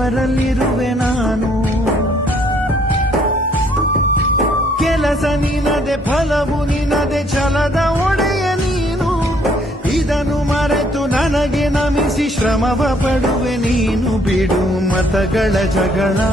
ಅವರಲ್ಲಿರುವೆ ನಾನು. ಕೆಲಸ ನಿನದೆ ಫಲವು ನಿನದೆ ಛಲದ ಒಡೆಯ ನೀನು. ಇದನ್ನು ಮರೆತು ನನಗೆ ನಮಿಸಿ ಶ್ರಮವ ಪಡುವೆ ನೀನು. ಬಿಡು ಮತಗಳ ಜಗಳ.